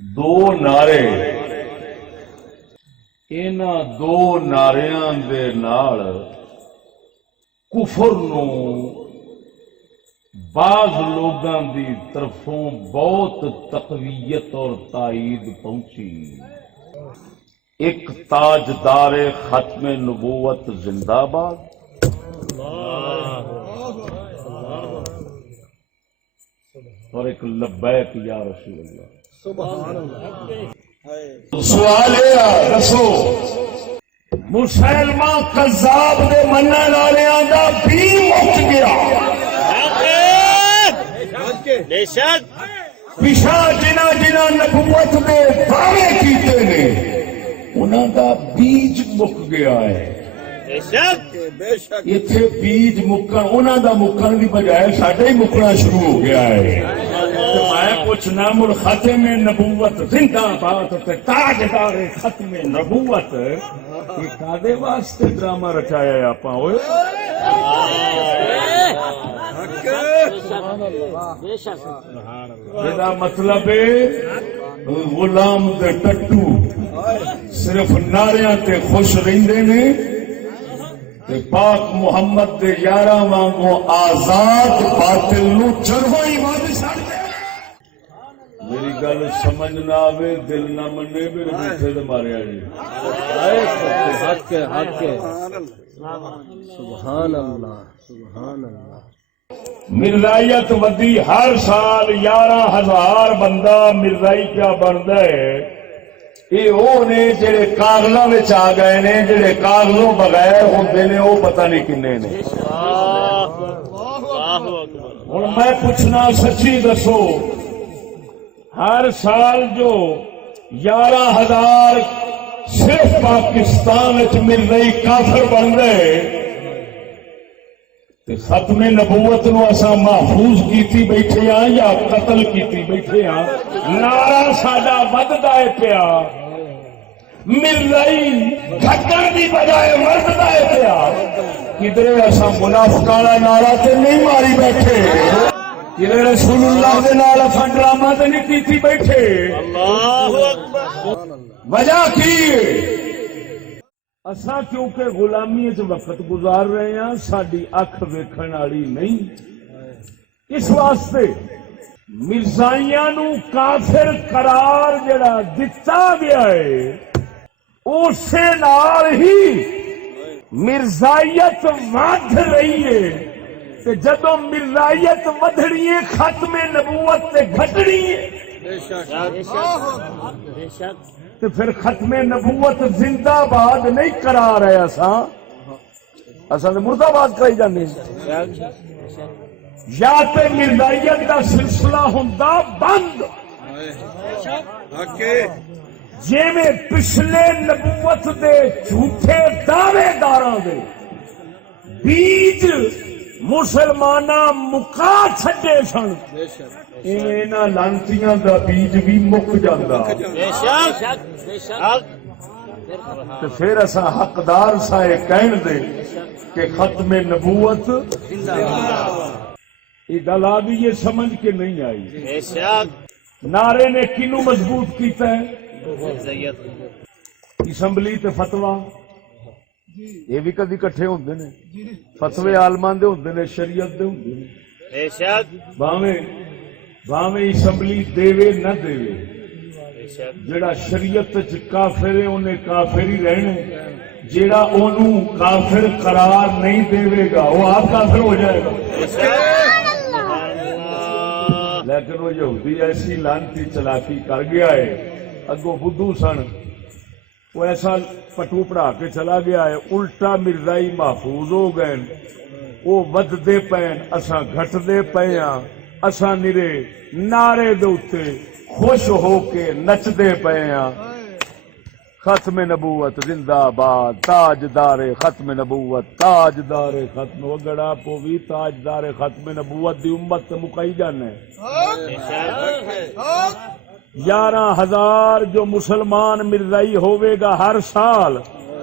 دو نعرے انہاں دو نعریاں دے نال کفر نو بعض لوگاں دی طرفوں بہت تقویت اور تائید پہنچی۔ ایک تاجدار ختم نبوت زندہ باد، اور ایک لبیک یا رسول اللہ۔ سبحان اللہ۔ سوال رسو مسلمان قذاب دے منن والیاں دا بھی مک گیا، بے شک پیشا جنہ نبوت دے دعوے کیتے نے انہاں دا بیج مک گیا ہے۔ اتنے بیج مکن انہاں دا مکن دی بجائے ساڈا ہی مکنا شروع ہو گیا ہے۔ میں پوچھنا مڑ ختم نبوت زندہ باد تے تاجدار ختم نبوت یہ کادے واسطے ڈرامہ رچایا ہے آپاں ہوئے؟ یہ مطلب ہے غلام دے ٹٹو صرف نعریاں تے خوش رہندے نے تے پاک محمد دے یاراں وانگوں آزاد باطل نو چرواں ہی ود چھڈدے۔ میری گل سمجھ نہ آوے دل نہ منے میرے میٹھے دے مارے آ جی۔ سبحان اللہ سبحان اللہ۔ مرزائیت ودی ہر سال 11,000 بندہ مرزائی کیا بنتا ہے۔ یہ وہ نے جڑے کاغلوں میں آ گئے نے، جڑے کاغلوں بغیر ہوتے نے وہ پتہ نہیں کنے نے۔ ہوں میں پوچھنا سچی دسو، ہر سال جو 11,000 صرف پاکستان مرزائی کافر بن رہے، ختم نبوت نو اساں محفوظ کیتی بیٹھے ہاں یا قتل کیتی بیٹھے ہاں؟ نعرہ ساڈا وددا ہے پیا، مرزائی گھٹن دی بجائے مرددا ہے پیا۔ کدھر اساں منافقانہ نعرہ تے نہیں ماری بیٹھے، کدھر رسول اللہ دے نال اساں ڈرامہ تے نہیں کیتی بیٹھے۔ اللہ اکبر۔ وجہ کی اساں کیونکہ غلامی وچ وقت گزار رہے ہیں، ساڈی اکھ ویکھن والی نہیں، اس واسطے مرزائیاں نو کافر قرار جڑا دتا گیا ہے اسے نال ہی مرزائیت ودھ رہی ہے، تے جدوں مرزائیت ودھنی ہے ختم نبوت تے گھٹنی ہے۔ تو پھر ختم نبوت زندہ باد نہیں کرا رہے اصل مرد آباد کرائی جانے، یا تے مرزائیت کا سلسلہ ہوندا بند، جی میں پچھلے نبوت دے جھوٹے دعوے داراں دے بیج مسلماناں مکا چھڈے سن، انہاں لانتیاں دا بیج بھی مک جاندا، تے پھر اساں حقدار سائے کہن دے کہ ختم نبوت یہ گل آ گئی یہ سمجھ کے نہیں آئی۔ نعرے نے کنو مضبوط کیتا ہے؟ اسمبلی تے فتوا یہ بھی کدی کٹھے ہوندے نے، فتوے عالمان دے ہوندے نے، شریعت دے ہوندے نے، بھاویں اسمبلی دے نہ دے، جڑا شریعت چ کافر ہے انہیں کافر ہی رہنے، جڑا انہوں کافر قرار نہیں دے گا وہ آپ کافر ہو جائے گا۔ لیکن وہ یہودی ایسی لانتی چلاکی کر گیا ہے، اگوں بدھو سن وہ ایسا پٹو پڑھا کے چلا گیا ہے، الٹا مرزائی محفوظ ہو گئے، وہ ودتے پے اساں گھٹتے پے ہاں، اساں نرے نعرے دے اوتے خوش ہو کے نچدے پے ہاں۔ ختم نبوت زندہ باد، تاجدار ختم نبوت، تاجدار ختم وگڑا پوی تاجدار ختم نبوت دی امت مکائی جانے۔ 11,000 جو مسلمان مرزائی ہوئے گا ہر سال،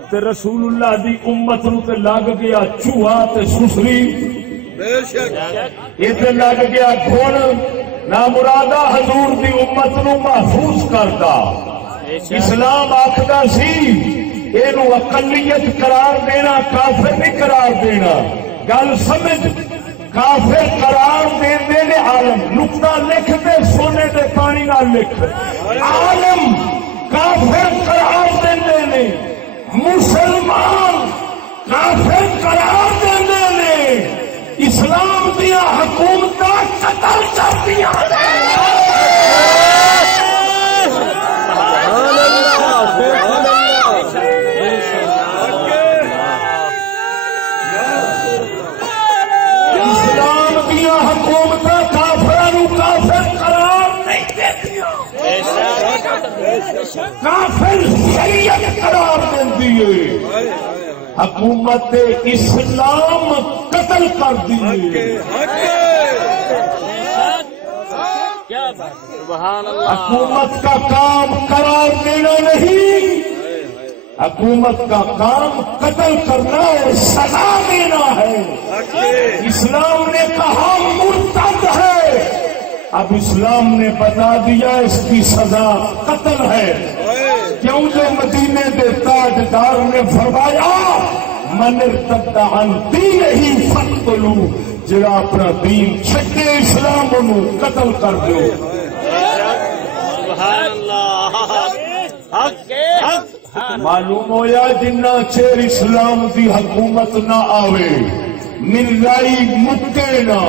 تے رسول اللہ دی امت نو تے لگ گیا چوہا تے سسری، یہ تے لگ گیا گھن، نہ مرادہ حضور دی امت نو محفوظ کردا اسلام آکھدا سی اینو اقلیت قرار دینا کافر نہیں قرار دینا گل سمجھ کافر قرار دے نے عالم نقطہ لکھ دے سونے دے پانی نال لکھ عالم کافر قرار دے نے مسلمان کافر قرار دے نے اسلام دیا حکومت قتل کر دیا اسلام دیا حکومت کافر کافر قرار نہیں دیتی کافر شریعت قرار دیتی ہے حکومت اسلام قتل کر دی حکومت کا کام قرار دینا نہیں حکومت کا کام قتل کرنا اور سزا دینا ہے اسلام نے کہا مرتد ہے اب اسلام نے بتا دیا اس کی سزا قتل ہے کیوں جو مدینے کے تاجدار نے فرمایا من ارتد عن دینہ فاقتلوہ جڑا اپنا دین چھڈے اسلام نو قتل کر دو سبحان اللہ معلوم ہویا جنہ چیر اسلام دی حکومت نہ آوے مرزائی مکے نہ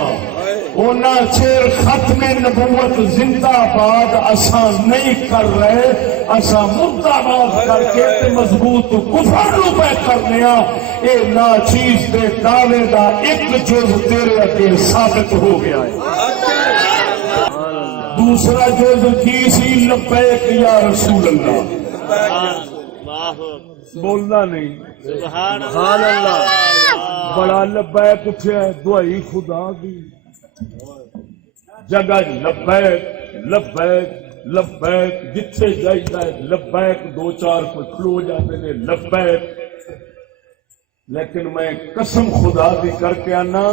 اونا چیر ختم نبوت زندہ باد اساں نہیں کر رہے اساں مردہ باد کر کے مضبوط کفر نو پہ کرنیا اے ناچیز دے دعوے دا ایک جز تیرے اگے ثابت ہو گیا ہے دوسرا جز کی سی لبیک یا رسول اللہ بولنا نہیں سبحان اللہ بڑا لبیک اٹھیا ہے دعائی خدا دی جگہ لبیک لبیک لبیک جتھے جائیدا ہے لبیک دو چار کوئی کھلو جاتے ہیں لبیک لیکن میں قسم خدا دی کر کے آنا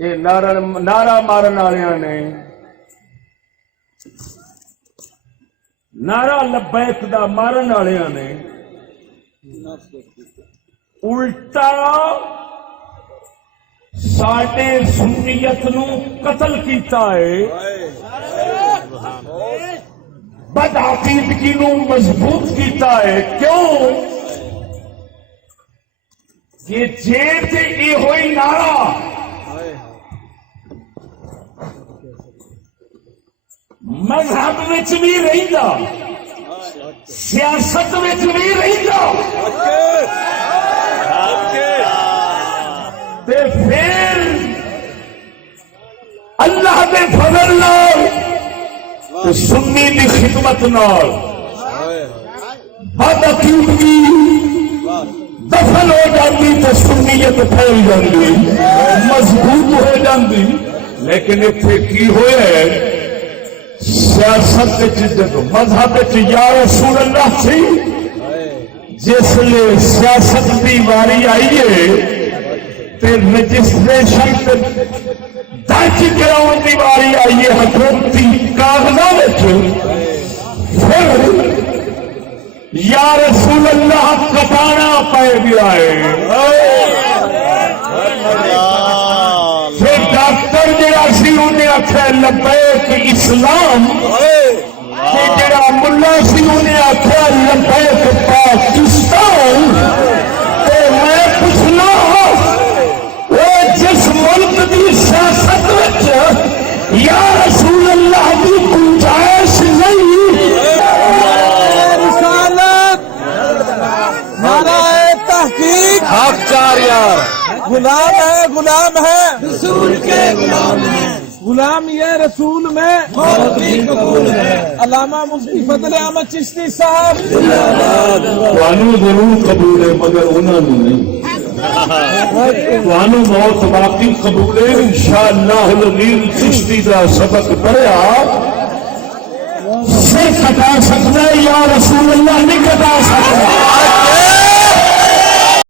یہ نعرہ مارن والوں نے نعرہ لبیک دا مارن والوں نے الٹا ساڈے سنیت نو قتل کیتا ہے بدعقیدگی نو مضبوط کیتا ہے کیوں کہ جے تے یہ ہوئی نعرہ مذہب وچ بھی رہندا سیاست وچ بھی رہندا تے پھر اللہ دے فضل نال سنی دی خدمت نال بدعقیدگی دفن ہو جاتی تو سنیت پھیل جاتی مضبوط ہو جاتی لیکن اتنے کی ہوئے سیاست جدو مذہب یا رسول اللہ سی جس لئے سیاست کی واری آئیے رجسٹریشن درج کراؤن کی واری آئیے حکومتی کاغذات پھر یا رسول اللہ کٹانا پائے گیا ہے پھر ڈاکٹر جڑا سی انہیں آخیا لبیک اسلام جڑا ملا سی انہیں آخیا لبیک پاکستان میں پوچھنا جس ملک کی سیاست یا رسول اللہ کی گنجائش نہیں رسالت نعرہ تحقیق حق چار یار غلام ہے رسول کے غلام ہے غلام یہ رسول میں بہت ہی قبول ہے علامہ مفتی فضل احمد چشتی صاحب ضرور قبول ہے مگر انہوں نے نہیں موت باقی قبول ہے انشاءاللہ العظیم چشتی دا سبق پڑھیا سر کٹا سکتا ہے یا رسول اللہ نہیں کٹا سکتا